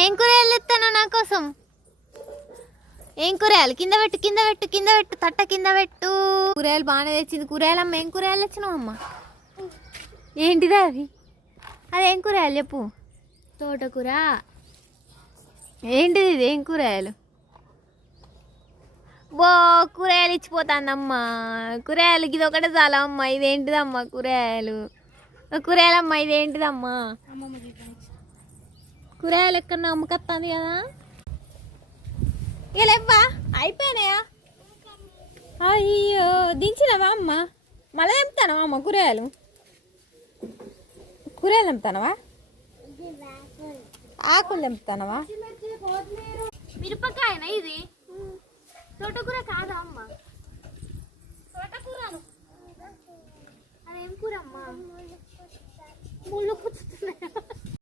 ఏం కూరగాయలు ఎత్తాను నా కోసం? ఏం కూరగాయలు? కింద పెట్టు, కింద పెట్టు, కింద పెట్టు, తట్ట కింద పెట్టు. కూరగాయలు బాగానే తెచ్చింది. కూరగాయలు అమ్మ, ఏం కూరగాయలు తెచ్చినావు అమ్మ? ఏంటిదా అవి? అదేం కూరగాయలు చెప్పు. తోటకూర. ఏంటిది ఇది? ఏం కూరగాయలు? బో కూరగాయలు ఇచ్చిపోతాందమ్మా. కూరగాయలకి ఇది ఒకటే చాలా అమ్మ. ఇదేంటిదమ్మా కూరగాయలు? కూరగాయలమ్మా ఇదేంటిదమ్మా? కూరగాయలు ఎక్కడ అమ్మకత్తాంది కదా. ఇక లేవ్వా, అయిపోయినాయా? అయ్యో దించినవా అమ్మ? మళ్ళీ తెంపుతానవా అమ్మ కూరగాయలు? కూరగాయలు తెంపుతానవా? ఆకులు తెంపుతానవా? మిరపకాయనా ఇది? తోటకూర కాదా అమ్మ? తోటకూరను అదేం కూర అమ్మా? ముళ్ళు కుచ్చుతున్నాయా?